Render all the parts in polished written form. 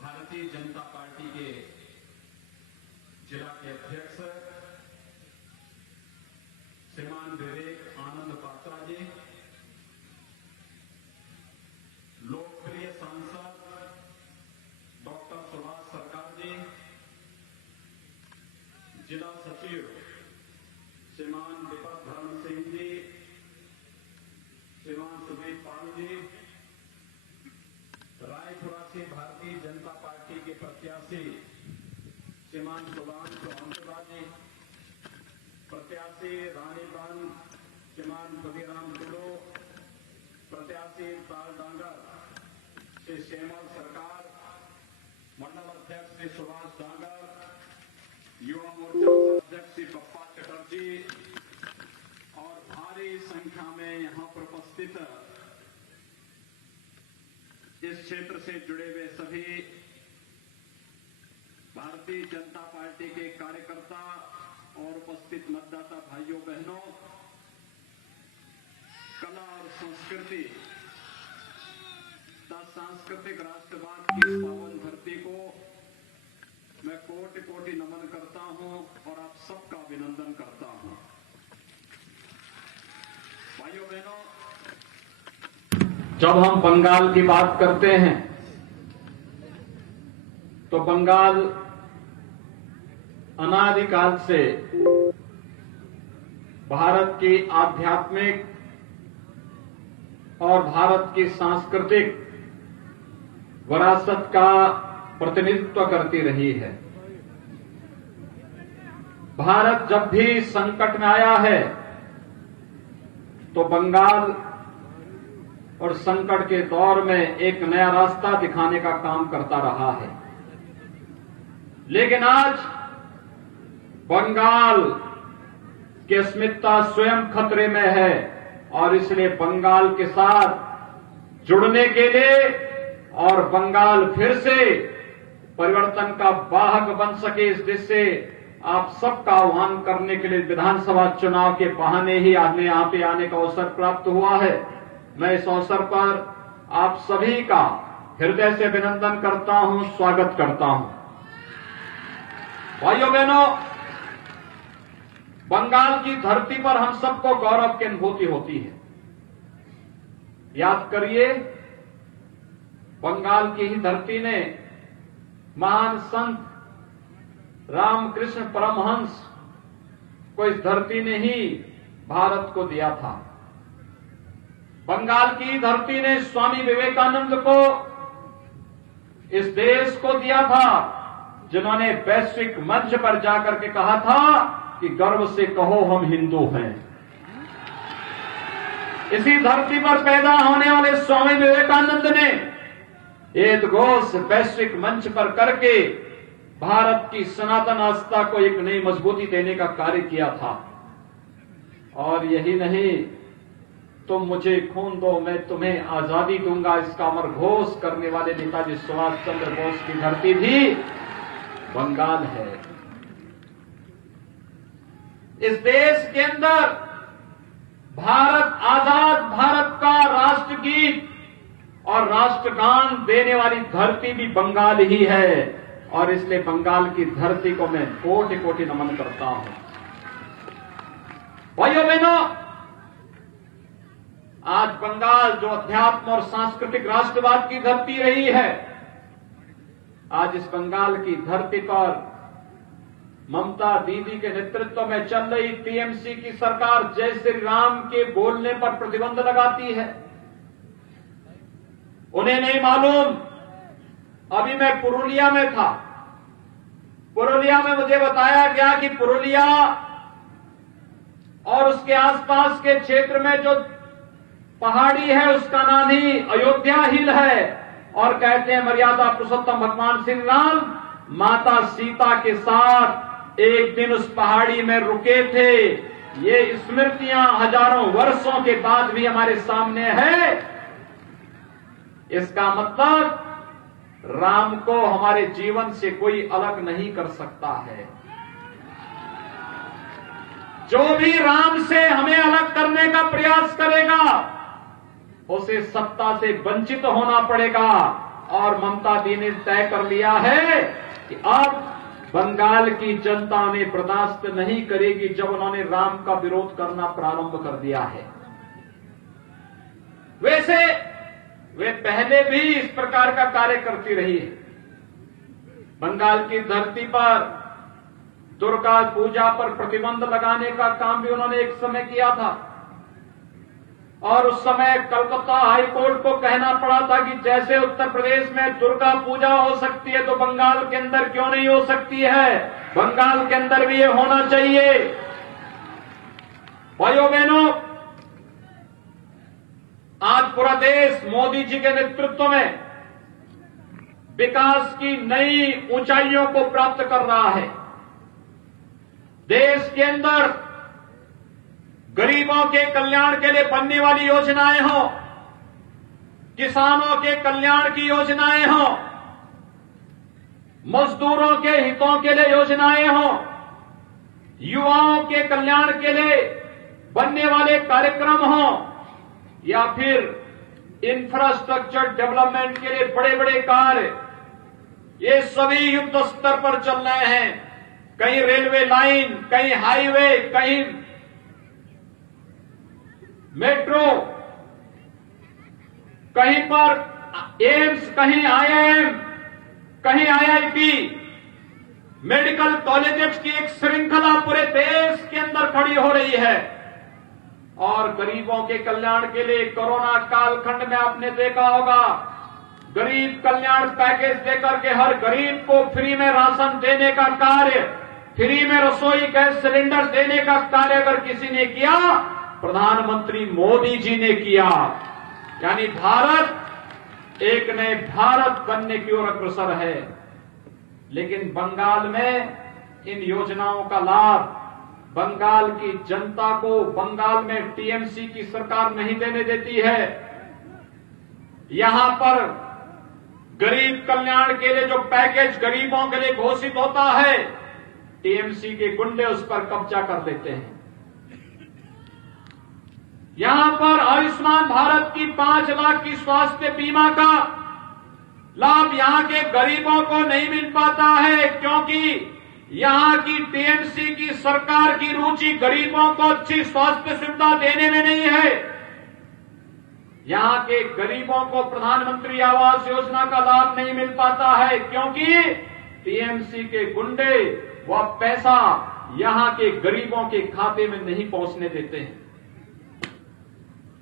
Bharatiya Janata party के जिला के अध्यक्ष श्रीमान विवेक आनंद पात्रा जी, लोकप्रिय सांसद डॉक्टर सुभाष सरकार जी, जिला सचिव श्रीमान दीपक धर्म सिंह जी, श्रीमान सुदीप पाल जी, रायपुरा से भारतीय जनता पार्टी के प्रत्याशी श्रीमान सुभाष जी, प्रत्याशी रानीगंज श्रीमान खुदीराम टुडू, प्रत्याशी तालडांगर श्री श्यामल सरकार, मंडल अध्यक्ष श्री सुभाष डांगर, युवा मोर्चा अध्यक्ष श्री पप्पा चटर्जी और भारी संख्या में यहां पर उपस्थित इस क्षेत्र से जुड़े हुए सभी भारतीय जनता पार्टी के कार्यकर्ता और उपस्थित मतदाता भाइयों बहनों, कला और संस्कृति तथा सांस्कृतिक राष्ट्रवाद की इस पावन धरती को मैं कोटि कोटि नमन करता हूं और आप सबका अभिनंदन करता हूं। भाइयों बहनों, जब हम बंगाल की बात करते हैं तो बंगाल अनादिकाल से भारत की आध्यात्मिक और भारत की सांस्कृतिक विरासत का प्रतिनिधित्व करती रही है। भारत जब भी संकट में आया है तो बंगाल और संकट के दौर में एक नया रास्ता दिखाने का काम करता रहा है। लेकिन आज बंगाल की अस्मिता स्वयं खतरे में है और इसलिए बंगाल के साथ जुड़ने के लिए और बंगाल फिर से परिवर्तन का वाहक बन सके, इस दिशा से आप सबका आह्वान करने के लिए विधानसभा चुनाव के बहाने ही हमें यहां पे आने का अवसर प्राप्त हुआ है। मैं इस अवसर पर आप सभी का हृदय से अभिनंदन करता हूं, स्वागत करता हूं। भाइयों बहनों, बंगाल की धरती पर हम सबको गौरव की अनुभूति होती है। याद करिए, बंगाल की ही धरती ने महान संत रामकृष्ण परमहंस को इस धरती ने ही भारत को दिया था। बंगाल की धरती ने स्वामी विवेकानंद को इस देश को दिया था, जिन्होंने वैश्विक मंच पर जाकर के कहा था कि गर्व से कहो हम हिंदू हैं। इसी धरती पर पैदा होने वाले स्वामी विवेकानंद ने एक घोष वैश्विक मंच पर करके भारत की सनातन आस्था को एक नई मजबूती देने का कार्य किया था। और यही नहीं, तुम मुझे खून दो मैं तुम्हें आजादी दूंगा, इसका अमर घोष करने वाले नेताजी सुभाष चंद्र बोस की धरती भी बंगाल है। इस देश के अंदर भारत आजाद भारत का राष्ट्रगीत और राष्ट्रगान देने वाली धरती भी बंगाल ही है और इसलिए बंगाल की धरती को मैं कोटि कोटि नमन करता हूं। भाइयों बहनों, आज बंगाल जो अध्यात्म और सांस्कृतिक राष्ट्रवाद की धरती रही है, आज इस बंगाल की धरती पर ममता दीदी के नेतृत्व में चल रही टीएमसी की सरकार जय श्री राम के बोलने पर प्रतिबंध लगाती है। उन्हें नहीं मालूम, अभी मैं पुरुलिया में था। पुरुलिया में मुझे बताया गया कि पुरुलिया और उसके आसपास के क्षेत्र में जो पहाड़ी है उसका नाम ही अयोध्या हिल है। और कहते हैं मर्यादा पुरुषोत्तम भगवान श्री राम माता सीता के साथ एक दिन उस पहाड़ी में रुके थे। ये स्मृतियां हजारों वर्षों के बाद भी हमारे सामने है। इसका मतलब राम को हमारे जीवन से कोई अलग नहीं कर सकता है। जो भी राम से हमें अलग करने का प्रयास करेगा उसे सत्ता से वंचित होना पड़ेगा। और ममता दी ने तय कर लिया है कि अब बंगाल की जनता उन्हें बर्दाश्त नहीं करेगी जब उन्होंने राम का विरोध करना प्रारंभ कर दिया है। वैसे वे पहले भी इस प्रकार का कार्य करती रही है। बंगाल की धरती पर दुर्गा पूजा पर प्रतिबंध लगाने का काम भी उन्होंने एक समय किया था और उस समय कलकत्ता हाईकोर्ट को कहना पड़ा था कि जैसे उत्तर प्रदेश में दुर्गा पूजा हो सकती है तो बंगाल के अंदर क्यों नहीं हो सकती है, बंगाल के अंदर भी ये होना चाहिए। भाइयों बहनों, आज पूरा देश मोदी जी के नेतृत्व में विकास की नई ऊंचाइयों को प्राप्त कर रहा है। देश के अंदर गरीबों के कल्याण के लिए बनने वाली योजनाएं हो, किसानों के कल्याण की योजनाएं हो, मजदूरों के हितों के लिए योजनाएं हो, युवाओं के कल्याण के लिए बनने वाले कार्यक्रम हो या फिर इंफ्रास्ट्रक्चर डेवलपमेंट के लिए बड़े बड़े कार्य, ये सभी युद्ध स्तर पर चल रहे हैं। कहीं रेलवे लाइन, कहीं हाईवे, कहीं मेट्रो, कहीं पर एम्स, कहीं आईआईएम, कहीं आईआईटी, मेडिकल कॉलेजेस की एक श्रृंखला पूरे देश के अंदर खड़ी हो रही है। और गरीबों के कल्याण के लिए कोरोना कालखंड में आपने देखा होगा, गरीब कल्याण पैकेज देकर के हर गरीब को फ्री में राशन देने का कार्य, फ्री में रसोई गैस सिलेंडर देने का कार्य अगर किसी ने किया, प्रधानमंत्री मोदी जी ने किया। यानी भारत एक नए भारत बनने की ओर अग्रसर है। लेकिन बंगाल में इन योजनाओं का लाभ बंगाल की जनता को, बंगाल में टीएमसी की सरकार नहीं देने देती है। यहां पर गरीब कल्याण के लिए जो पैकेज गरीबों के लिए घोषित होता है, टीएमसी के गुंडे उस पर कब्जा कर देते हैं। यहां पर आयुष्मान भारत की 5 लाख की स्वास्थ्य बीमा का लाभ यहां के गरीबों को नहीं मिल पाता है, क्योंकि यहां की टीएमसी की सरकार की रुचि गरीबों को अच्छी स्वास्थ्य सुविधा देने में नहीं है। यहां के गरीबों को प्रधानमंत्री आवास योजना का लाभ नहीं मिल पाता है, क्योंकि टीएमसी के गुंडे वह पैसा यहां के गरीबों के खाते में नहीं पहुंचने देते हैं।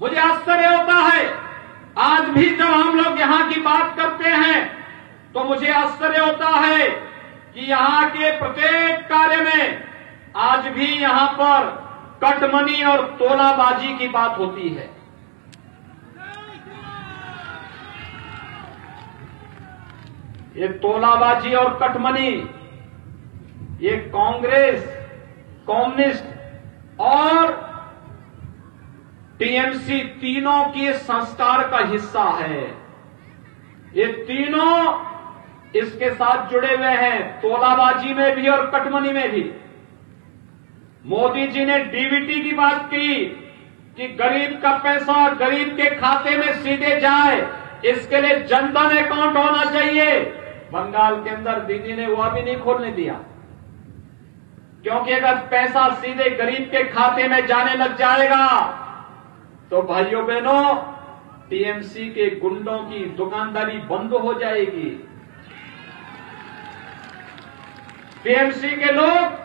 मुझे आश्चर्य होता है, आज भी जब हम लोग यहां की बात करते हैं तो मुझे आश्चर्य होता है कि यहां के प्रत्येक कार्य में आज भी यहां पर कटमनी और तोलाबाजी की बात होती है। ये तोलाबाजी और कटमनी ये कांग्रेस, कम्युनिस्ट और टीएमसी तीनों के संस्कार का हिस्सा है। ये तीनों इसके साथ जुड़े हुए हैं, तोलाबाजी में भी और कटमनी में भी। मोदी जी ने डीबीटी की बात की कि गरीब का पैसा गरीब के खाते में सीधे जाए, इसके लिए जनधन अकाउंट होना चाहिए। बंगाल के अंदर दीदी ने वह भी नहीं खोलने दिया, क्योंकि अगर पैसा सीधे गरीब के खाते में जाने लग जाएगा तो भाइयों बहनों, टीएमसी के गुंडों की दुकानदारी बंद हो जाएगी। टीएमसी के लोग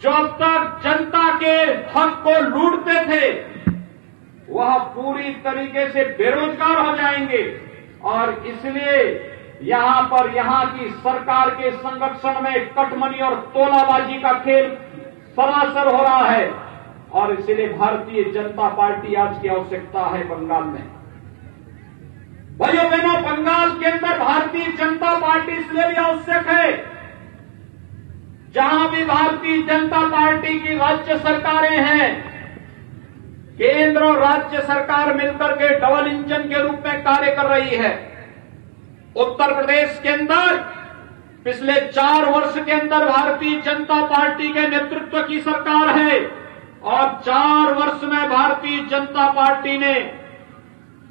जो अब तक जनता के हक को लूटते थे, वह पूरी तरीके से बेरोजगार हो जाएंगे। और इसलिए यहां की सरकार के संरक्षण में कटमनी और तोलाबाजी का खेल सरासर हो रहा है। और इसलिए भारतीय जनता पार्टी आज की आवश्यकता है बंगाल में भारतीय जनता पार्टी इसलिए भी आवश्यक है, जहां भी भारतीय जनता पार्टी की राज्य सरकारें हैं, केंद्र और राज्य सरकार मिलकर के डबल इंजन के रूप में कार्य कर रही है। उत्तर प्रदेश के अंदर पिछले 4 वर्ष के अंदर भारतीय जनता पार्टी के नेतृत्व की सरकार है और 4 वर्ष में भारतीय जनता पार्टी ने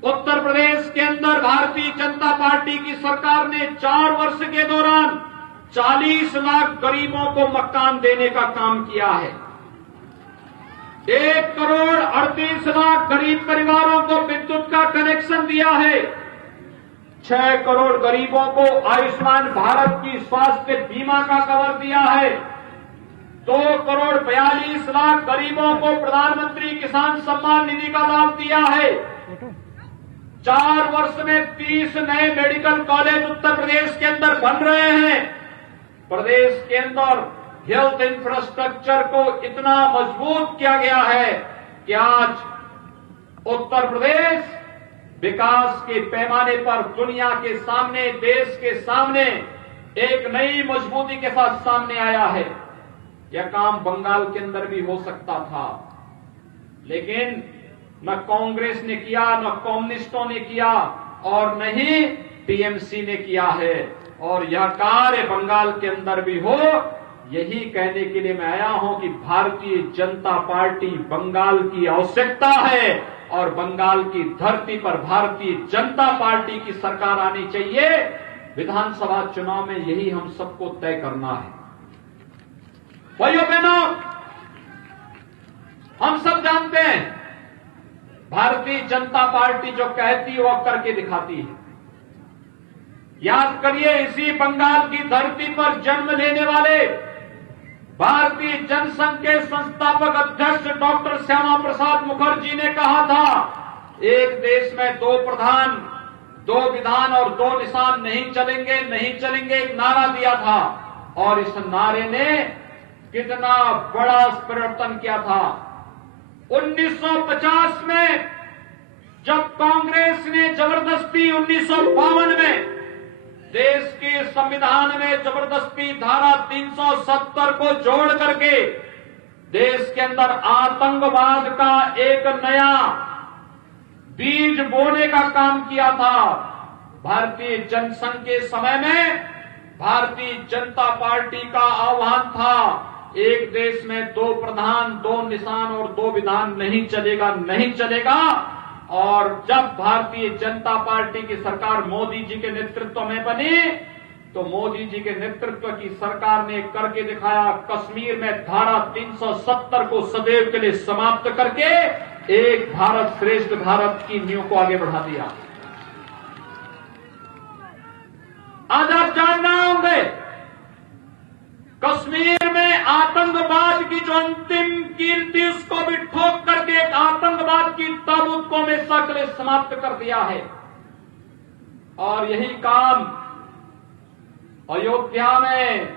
उत्तर प्रदेश के अंदर भारतीय जनता पार्टी की सरकार ने 4 वर्ष के दौरान 40 लाख गरीबों को मकान देने का काम किया है। 1 करोड़ 38 लाख गरीब परिवारों को विद्युत का कनेक्शन दिया है। 6 करोड़ गरीबों को आयुष्मान भारत की स्वास्थ्य बीमा का कवर दिया है। 2 करोड़ 42 लाख गरीबों को प्रधानमंत्री किसान सम्मान निधि का लाभ दिया है। 4 वर्ष में 30 नए मेडिकल कॉलेज उत्तर प्रदेश के अंदर बन रहे हैं। प्रदेश के अंदर हेल्थ इंफ्रास्ट्रक्चर को इतना मजबूत किया गया है कि आज उत्तर प्रदेश विकास के पैमाने पर दुनिया के सामने, देश के सामने एक नई मजबूती के साथ सामने आया है। यह काम बंगाल के अंदर भी हो सकता था, लेकिन न कांग्रेस ने किया, न कम्युनिस्टों ने किया और न ही टीएमसी ने किया है। और यह कार्य बंगाल के अंदर भी हो, यही कहने के लिए मैं आया हूं कि भारतीय जनता पार्टी बंगाल की आवश्यकता है और बंगाल की धरती पर भारतीय जनता पार्टी की सरकार आनी चाहिए। विधानसभा चुनाव में यही हम सबको तय करना है। भाइयों बहनों, हम सब जानते हैं भारतीय जनता पार्टी जो कहती है वो करके दिखाती है। याद करिए, इसी बंगाल की धरती पर जन्म लेने वाले भारतीय जनसंघ के संस्थापक अध्यक्ष डॉक्टर श्यामा प्रसाद मुखर्जी ने कहा था, एक देश में 2 प्रधान, 2 विधान और 2 निशान नहीं चलेंगे, नहीं चलेंगे, एक नारा दिया था। और इस नारे ने कितना बड़ा परिवर्तन किया था। 1950 में जब कांग्रेस ने जबरदस्ती 1952 में देश के संविधान में जबरदस्ती धारा 370 को जोड़ करके देश के अंदर आतंकवाद का एक नया बीज बोने का काम किया था, भारतीय जनसंघ के समय में भारतीय जनता पार्टी का आह्वान था, एक देश में 2 प्रधान, 2 निशान और 2 विधान नहीं चलेगा, नहीं चलेगा। और जब भारतीय जनता पार्टी की सरकार मोदी जी के नेतृत्व में बनी, तो मोदी जी के नेतृत्व की सरकार ने करके दिखाया। कश्मीर में धारा 370 को सदैव के लिए समाप्त करके एक भारत श्रेष्ठ भारत की नींव को आगे बढ़ा दिया। आज आप जान रहे होंगे, कश्मीर में आतंकवाद की जो अंतिम कील थी उसको भी ठोक करके एक आतंकवाद की ताबूत को हमेशा के लिए समाप्त कर दिया है। और यही काम अयोध्या में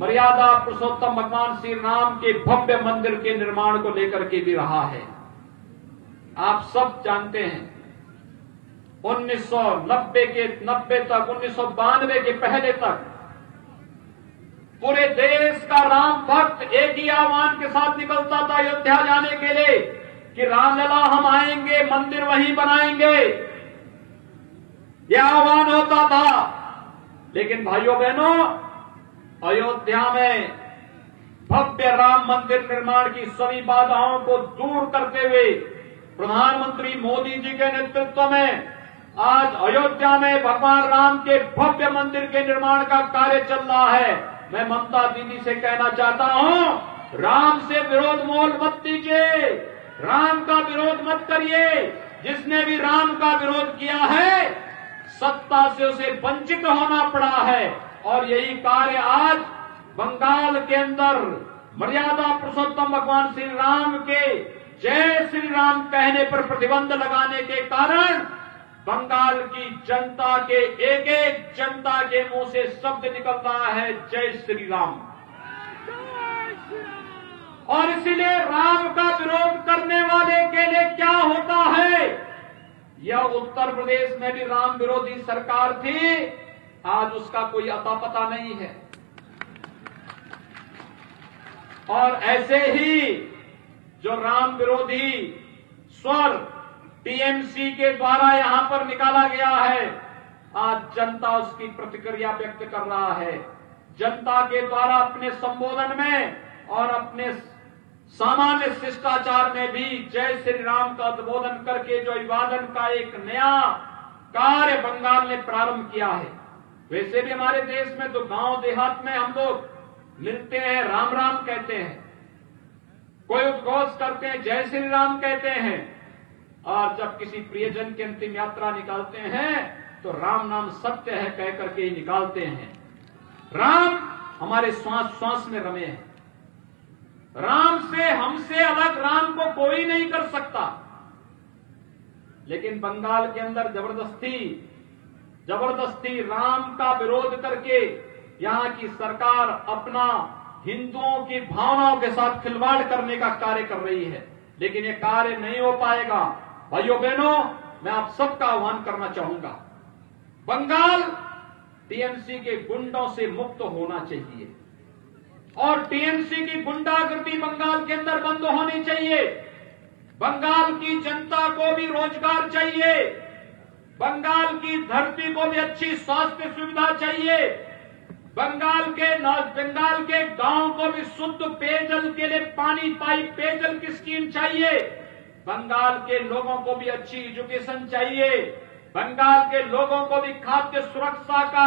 मर्यादा पुरुषोत्तम भगवान श्री राम के भव्य मंदिर के निर्माण को लेकर के भी रहा है। आप सब जानते हैं 1990 तक, 1992 के पहले तक पूरे देश का राम भक्त एक ही आह्वान के साथ निकलता था अयोध्या जाने के लिए कि रामलला हम आएंगे, मंदिर वहीं बनाएंगे, यह आह्वान होता था। लेकिन भाइयों बहनों, अयोध्या में भव्य राम मंदिर निर्माण की सभी बाधाओं को दूर करते हुए प्रधानमंत्री मोदी जी के नेतृत्व में आज अयोध्या में भगवान राम के भव्य मंदिर के निर्माण का कार्य चल रहा है। मैं ममता दीदी से कहना चाहता हूं, राम से विरोध मोल मत कीजिए, राम का विरोध मत करिए। जिसने भी राम का विरोध किया है, सत्ता से उसे वंचित होना पड़ा है। और यही कार्य आज बंगाल के अंदर मर्यादा पुरुषोत्तम भगवान श्री राम के जय श्री राम कहने पर प्रतिबंध लगाने के कारण बंगाल की जनता के एक एक जनता के मुंह से शब्द निकल रहा है, जय श्री राम। और इसीलिए राम का विरोध करने वाले के लिए क्या होता है, या उत्तर प्रदेश में भी राम विरोधी सरकार थी, आज उसका कोई अता पता नहीं है। और ऐसे ही जो राम विरोधी स्वर टीएमसी के द्वारा यहां पर निकाला गया है, आज जनता उसकी प्रतिक्रिया व्यक्त कर रहा है। जनता के द्वारा अपने संबोधन में और अपने सामान्य शिष्टाचार में भी जय श्री राम का उद्बोधन करके जो अभिवादन का एक नया कार्य बंगाल ने प्रारंभ किया है। वैसे भी हमारे देश में तो गांव देहात में हम लोग मिलते हैं, राम राम कहते हैं, कोई उद्घोष करते हैं, जय श्री राम कहते हैं, और जब किसी प्रियजन की अंतिम यात्रा निकालते हैं तो राम नाम सत्य है कह करके ही निकालते हैं। राम हमारे श्वास श्वास में रमे हैं। राम से, हमसे अलग राम को कोई नहीं कर सकता। लेकिन बंगाल के अंदर जबरदस्ती राम का विरोध करके यहां की सरकार अपना हिंदुओं की भावनाओं के साथ खिलवाड़ करने का कार्य कर रही है। लेकिन ये कार्य नहीं हो पाएगा। भाइयों बहनों, मैं आप सबका आह्वान करना चाहूंगा, बंगाल टीएमसी के गुंडों से मुक्त होना चाहिए और टीएमसी की गुंडागर्दी बंगाल के अंदर बंद होनी चाहिए। बंगाल की जनता को भी रोजगार चाहिए, बंगाल की धरती को भी अच्छी स्वास्थ्य सुविधा चाहिए, बंगाल के गांव को भी शुद्ध पेयजल के लिए पानी पाइप पेयजल की स्कीम चाहिए, बंगाल के लोगों को भी अच्छी एजुकेशन चाहिए, बंगाल के लोगों को भी खाद्य सुरक्षा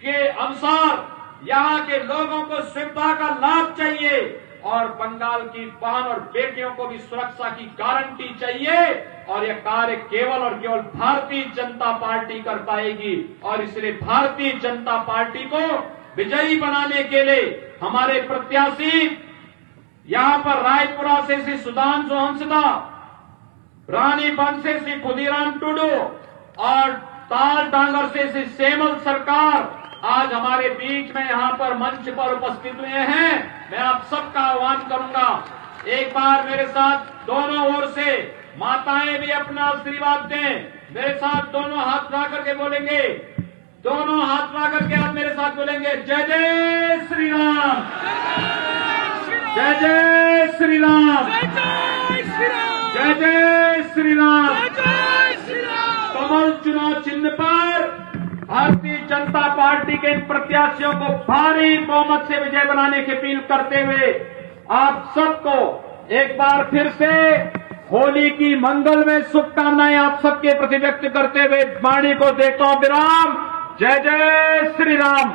के अनुसार यहां के लोगों को सुविधा का लाभ चाहिए और बंगाल की बहन और बेटियों को भी सुरक्षा की गारंटी चाहिए। और यह कार्य केवल और केवल भारतीय जनता पार्टी कर पाएगी और इसलिए भारतीय जनता पार्टी को विजयी बनाने के लिए हमारे प्रत्याशी यहां पर रायपुरा से श्री सुधांशु हंसदा, रानीबंध से श्री खुदीराम टुडू और तालडांगर से श्री सेमल सरकार आज हमारे बीच में यहां पर मंच पर उपस्थित हुए हैं। मैं आप सबका आह्वान करूंगा, एक बार मेरे साथ दोनों ओर से माताएं भी अपना आशीर्वाद दें। मेरे साथ दोनों हाथ उठा करके बोलेंगे, दोनों हाथ उठा करके आप मेरे साथ बोलेंगे, जय जय श्री राम, जय जय श्री राम, जय जय श्री राम। कमल चुनाव चिन्ह पर भारतीय जनता पार्टी के इन प्रत्याशियों को भारी बहुमत से विजय बनाने की अपील करते हुए आप सबको एक बार फिर से होली की मंगल में शुभकामनाएं आप सबके प्रति व्यक्त करते हुए वाणी को देता हूं विराम। जय जय श्री राम।